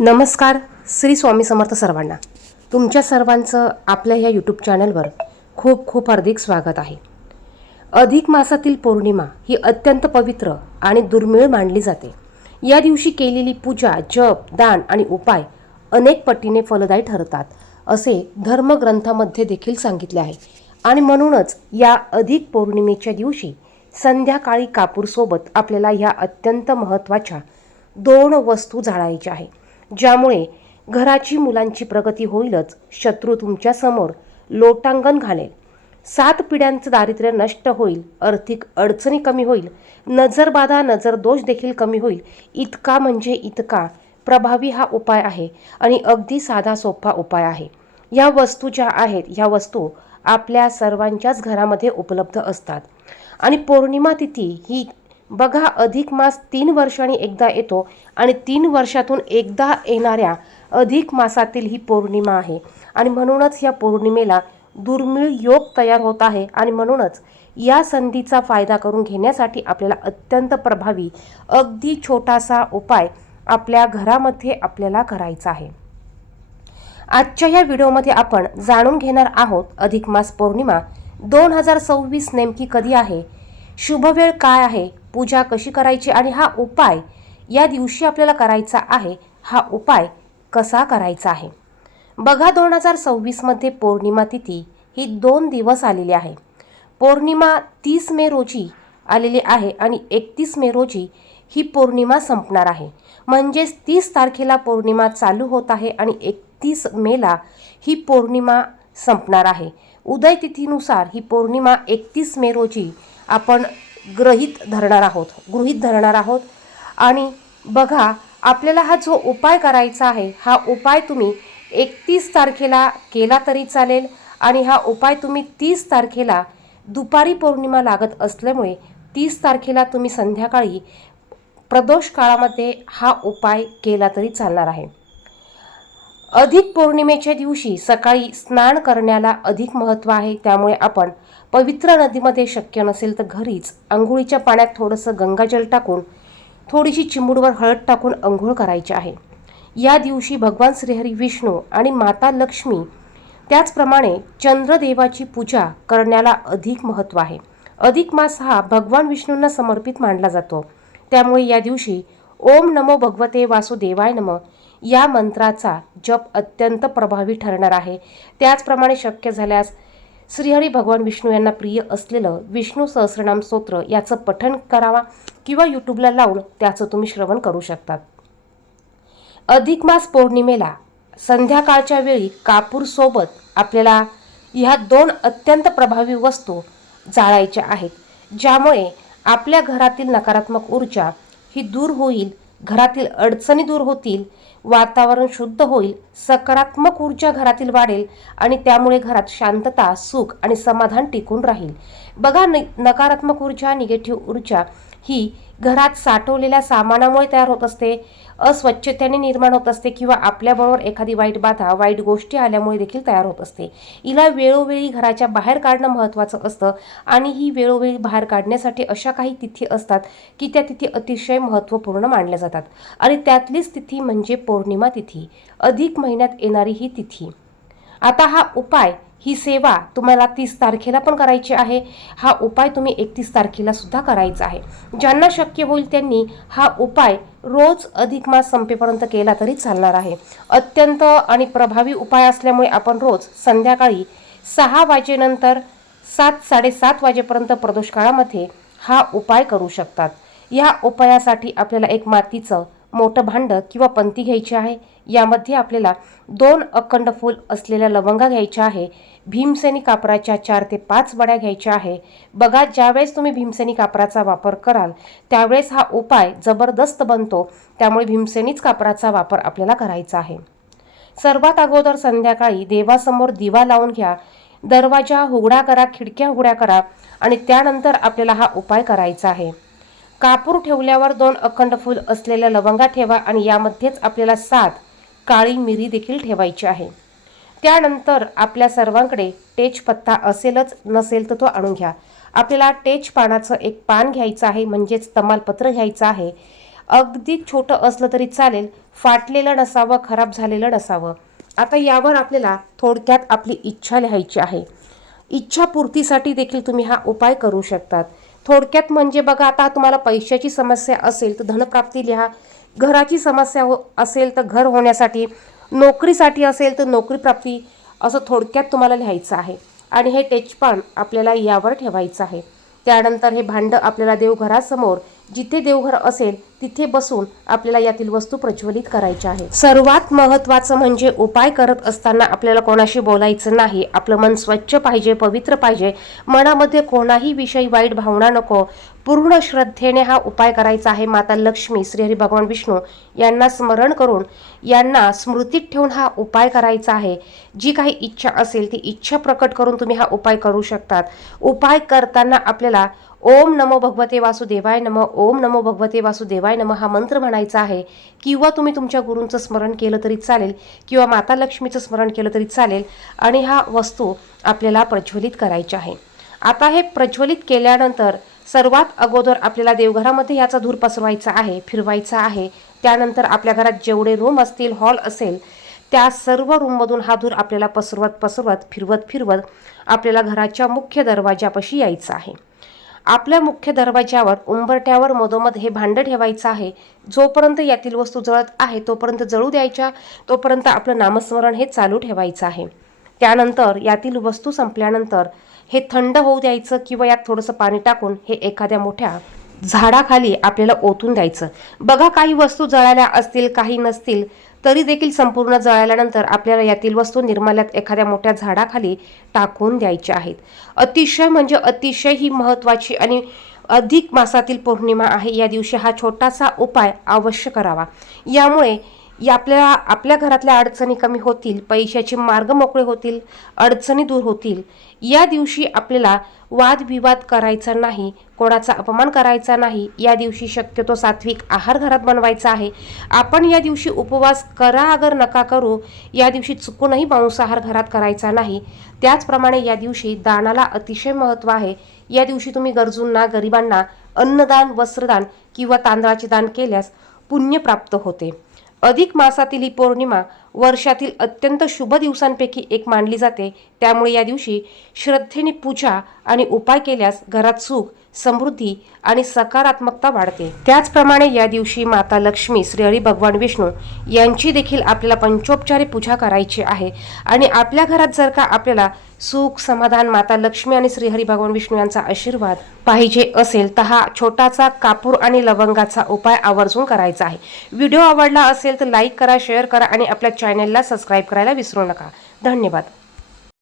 नमस्कार. श्री स्वामी समर्थ सर्वांना. तुमच्या सर्वांचं आपल्या ह्या यूट्यूब चॅनलवर खूप खूप हार्दिक स्वागत आहे. अधिक मासातील पौर्णिमा ही अत्यंत पवित्र आणि दुर्मिळ मानली जाते. या दिवशी केलेली पूजा, जप, दान आणि उपाय अनेक पटीने फलदायी ठरतात असे धर्मग्रंथामध्ये देखील सांगितले आहे. आणि म्हणूनच या अधिक पौर्णिमेच्या दिवशी संध्याकाळी कापूरसोबत आपल्याला ह्या अत्यंत महत्त्वाच्या 2 वस्तू जाळायच्या आहे, ज्यामुळे घराची मुलांची प्रगती होईलच, शत्रू तुमच्या समोर लोटांगण घालेल, 7 पिढ्यांचं दारिद्र्य नष्ट होईल, आर्थिक अडचणी कमी होईल, नजरबाधा नजरदोष देखील कमी होईल. इतका म्हणजे इतका प्रभावी हा उपाय आहे आणि अगदी साधा सोपा उपाय आहे. या वस्तू ज्या आहेत ह्या वस्तू आपल्या सर्वांच्याच घरामध्ये उपलब्ध असतात. आणि पौर्णिमा तिथी ही बघा, अधिक मास 3 वर्षांनी एकदा येतो आणि 3 वर्षातून एकदा येणाऱ्या अधिक मासातील ही पौर्णिमा आहे. आणि म्हणूनच या पौर्णिमेला दुर्मिळ योग तयार होत आहे. आणि म्हणूनच या संधीचा फायदा करून घेण्यासाठी आपल्याला अत्यंत प्रभावी अगदी छोटासा उपाय आपल्या घरामध्ये आपल्याला करायचा आहे. आजच्या या व्हिडिओमध्ये आपण जाणून घेणार आहोत अधिक मास पौर्णिमा 2026 नेमकी कधी आहे, शुभ वेळ काय आहे, पूजा कशी करायची आणि हा उपाय या दिवशी आपल्याला करायचा आहे. हा उपाय कसा करायचा आहे बघा. 2026 मध्ये पौर्णिमा तिथी ही 2 दिवस आलेली आहे. पौर्णिमा 30 मे रोजी आलेली आहे आणि 31 मे रोजी ही पौर्णिमा संपणार आहे. म्हणजेच 30 तारखेला पौर्णिमा चालू होत आहे आणि 31 मेला ही पौर्णिमा संपणार आहे. उदय तिथीनुसार ही पौर्णिमा 31 मे रोजी आपण गृहीत धरणार आहोत. आणि बघा, आपल्याला हा जो उपाय करायचा आहे हा उपाय तुम्ही 31 तारखेला केला तरी चालेल आणि हा उपाय तुम्ही 30 तारखेला दुपारी पौर्णिमा लागत असल्यामुळे 30 तारखेला तुम्ही संध्याकाळी प्रदोष काळामध्ये हा उपाय केला तरी चालणार आहे. अधिक पौर्णिमेच्या दिवशी सकाळी स्नान करण्याला अधिक महत्त्व आहे. त्यामुळे आपण पवित्र नदीमध्ये, शक्य नसेल तर घरीच अंघोळीच्या पाण्यात थोडंसं गंगाजल टाकून थोडीशी चिमूटभर हळद टाकून अंघोळ करायची आहे. या दिवशी भगवान श्रीहरी विष्णू आणि माता लक्ष्मी त्याचप्रमाणे चंद्रदेवाची पूजा करण्याला अधिक महत्त्व आहे. अधिक मास हा भगवान विष्णूंना समर्पित मानला जातो. त्यामुळे या दिवशी ओम नमो भगवते वासुदेवाय नमः या मंत्राचा जप अत्यंत प्रभावी ठरणार आहे. त्याचप्रमाणे शक्य झाल्यास श्रीहरी भगवान विष्णू यांना प्रिय असलेलं विष्णू सहस्रनाम स्तोत्र याचं पठण करावा किंवा यूट्यूबला लावून त्याचं तुम्ही श्रवण करू शकतात. अधिक मास पौर्णिमेला संध्याकाळच्या वेळी कापूर सोबत आपल्याला ह्या 2 अत्यंत प्रभावी वस्तू जाळायच्या आहेत, ज्यामुळे आपल्या घरातील नकारात्मक ऊर्जा ही दूर होईल, घरातील अडचणी दूर होतील, वातावरण शुद्ध होईल, सकारात्मक ऊर्जा घरातील वाढेल आणि त्यामुळे घरात शांतता, सुख आणि समाधान टिकून राहील. बघा, नकारात्मक ऊर्जा, निगेटिव्ह ऊर्जा ही घरात साठवलेल्या सामानामुळे तयार होत असते, अस्वच्छतेने निर्माण होत असते किंवा आपल्याबरोबर एखादी वाईट बाधा, वाईट गोष्टी आल्यामुळे देखील तयार होत असते. हिला वेळोवेळी घराच्या बाहेर काढणं महत्त्वाचं असतं आणि ही वेळोवेळी बाहेर काढण्यासाठी अशा काही तिथी असतात की त्या तिथी अतिशय महत्त्वपूर्ण मानल्या जातात. आणि त्यातलीच तिथी म्हणजे पौर्णिमा तिथी, अधिक महिन्यात येणारी ही तिथी. आता हा उपाय, ही सेवा तुम्हाला 30 तारखेला पण करायची आहे. हा उपाय तुम्ही 31 तारखेला सुद्धा करायचा आहे. ज्यांना शक्य होईल त्यांनी हा उपाय रोज अधिक मास संपेपर्यंत केला तरी चालणार आहे. अत्यंत आणि प्रभावी उपाय असल्यामुळे आपण रोज संध्याकाळी 6 वाजेनंतर 7-7:30 वाजेपर्यंत प्रदोष काळामध्ये हा उपाय करू शकतात. या उपायासाठी आपल्याला एक मातीचं मोठं भांडं किंवा पंती घ्यायची आहे. यामध्ये आपल्याला 2 अखंड फूल असलेल्या लवंगा घ्यायच्या आहे. भीमसेनी कापराच्या 4 ते 5 वड्या घ्यायच्या आहे. बघा, ज्यावेळेस तुम्ही भीमसेनी कापराचा वापर कराल त्यावेळेस हा उपाय जबरदस्त बनतो. त्यामुळे भीमसेनीच कापराचा वापर आपल्याला करायचा आहे. सर्वात अगोदर संध्याकाळी देवासमोर दिवा लावून घ्या, दरवाजा उघडा करा, खिडक्या उघड्या करा आणि त्यानंतर आपल्याला हा उपाय करायचा आहे. कापूर ठेवल्यावर 2 अखंड फूल असलेल्या लवंगा ठेवा आणि यामध्येच आपल्याला 7 काळी मिरी देखील ठेवायची आहे. त्यानंतर आपल्या सर्वांकडे तेजपत्ता असेलच, नसेल तर तो आणून घ्या. आपल्याला तेज पानाचं एक पान घ्यायचं आहे, म्हणजेच तमालपत्र घ्यायचं आहे. अगदी छोटं असलं तरी चालेल, फाटलेलं नसावं, खराब झालेलं नसावं. आता यावर आपल्याला थोडक्यात आपली इच्छा लिहायची आहे. इच्छापूर्तीसाठी देखील तुम्ही हा उपाय करू शकतात. थोडक्यात म्हणजे बघा, आता तुम्हाला पैशाची समस्या असेल तर धनप्राप्ती लिहा, घराची समस्या असेल तर घर होण्यासाठी, नोकरीसाठी असेल तर नोकरी प्राप्ती, असं थोडक्यात तुम्हाला लिहायचं आहे. आणि हे टेचपान आपल्याला यावर ठेवायचं आहे. त्यानंतर हे भांडं आपल्याला देवघरासमोर, जिथे देवघर असेल तिथे बसून आपल्याला यातील वस्तू प्रज्वलित करायच्या आहे. सर्वात महत्त्वाचं म्हणजे उपाय करत असताना आपल्याला कोणाशी बोलायचं नाही. आपलं मन स्वच्छ पाहिजे, पवित्र पाहिजे. मनामध्ये कोणाही विषयी वाईट भावना नको. पूर्ण श्रद्धेने हा उपाय करायचा आहे. माता लक्ष्मी, श्रीहरी भगवान विष्णू यांना स्मरण करून, यांना स्मृतीत ठेवून हा उपाय करायचा आहे. जी काही इच्छा असेल ती इच्छा प्रकट करून तुम्ही हा उपाय करू शकतात. उपाय करताना आपल्याला ओम नमो भगवते वासुदेवाय नमः, ओम नमो भगवते वासुदेवाय नमः हा मंत्र म्हणायचा आहे. किंवा तुम्ही तुमच्या गुरूंचं स्मरण केलं तरी चालेल, किंवा माता लक्ष्मीचं स्मरण केलं तरी चालेल. आणि हा वस्तू आपल्याला प्रज्वलित करायचा आहे. आता हे प्रज्वलित केल्यानंतर सर्वात अगोदर आपल्याला देवघरामध्ये याचा धूर पसरवायचा आहे, फिरवायचा आहे. त्यानंतर आपल्या घरात जेवढे रूम असतील, हॉल असेल, त्या सर्व रूममधून हा धूर आपल्याला पसरवत फिरवत आपल्याला घराच्या मुख्य दरवाजापाशी यायचं आहे. आपल्या मुख्य दरवाजावर उंबरट्यावर मधोमध हे भांडं ठेवायचं आहे. जोपर्यंत यातील वस्तू जळत आहे तोपर्यंत जळू द्यायच्या, तोपर्यंत आपलं नामस्मरण हे चालू ठेवायचं आहे. त्यानंतर यातील वस्तू संपल्यानंतर हे थंड होऊ द्यायचं, किंवा यात थोडंसं पाणी टाकून हे एखाद्या मोठ्या झाडाखाली आपल्याला ओतून द्यायचं. बघा, काही वस्तू जळाल्या असतील, काही नसतील, तरी देखील संपूर्ण जळाल्यानंतर आपल्याला यातील वस्तू निर्माल्यात एखाद्या मोठ्या झाडाखाली टाकून द्यायच्या आहेत. अतिशय म्हणजे अतिशय ही महत्त्वाची आणि अधिक मासातील पौर्णिमा आहे. या दिवशी हा छोटासा उपाय अवश्य करावा. यामुळे आपल्या घरातल्या अडचणी कमी होतील, पैशाचे मार्ग मोकळे होतील, अडचणी दूर होतील. या दिवशी आपल्याला वादविवाद करायचा नाही, कोणाचा अपमान करायचा नाही. या दिवशी शक्यतो सात्विक आहार घरात बनवायचा आहे. आपण या दिवशी उपवास करा अगर नका करू, या दिवशी चुकूनही मांसाहार घरात करायचा नाही. त्याचप्रमाणे या दिवशी दानाला अतिशय महत्त्व आहे. या दिवशी तुम्ही गरजूंना, गरिबांना अन्नदान, वस्त्रदान किंवा तांदळाचे दान केल्यास पुण्य प्राप्त होते. अधिक मासातील ही पौर्णिमा वर्षातील अत्यंत शुभ दिवसांपैकी एक मानली जाते. त्यामुळे या दिवशी श्रद्धेने पूजा आणि उपाय केल्यास घरात सुख, समृद्धी आणि सकारात्मकता वाढते. त्याचप्रमाणे या दिवशी माता लक्ष्मी, श्रीहरी भगवान विष्णू यांची देखील आपल्याला पंचोपचारे पूजा करायची आहे. आणि आपल्या घरात जर का आपल्याला सुख, समाधान, माता लक्ष्मी आणि श्रीहरी भगवान विष्णू यांचा आशीर्वाद पाहिजे असेल तर हा छोटासा कापूर आणि लवंगाचा उपाय आवर्जून करायचा आहे. व्हिडिओ आवडला असेल तर लाईक करा, शेअर करा आणि आपल्या चॅनेलला सबस्क्राईब करायला विसरू नका. धन्यवाद.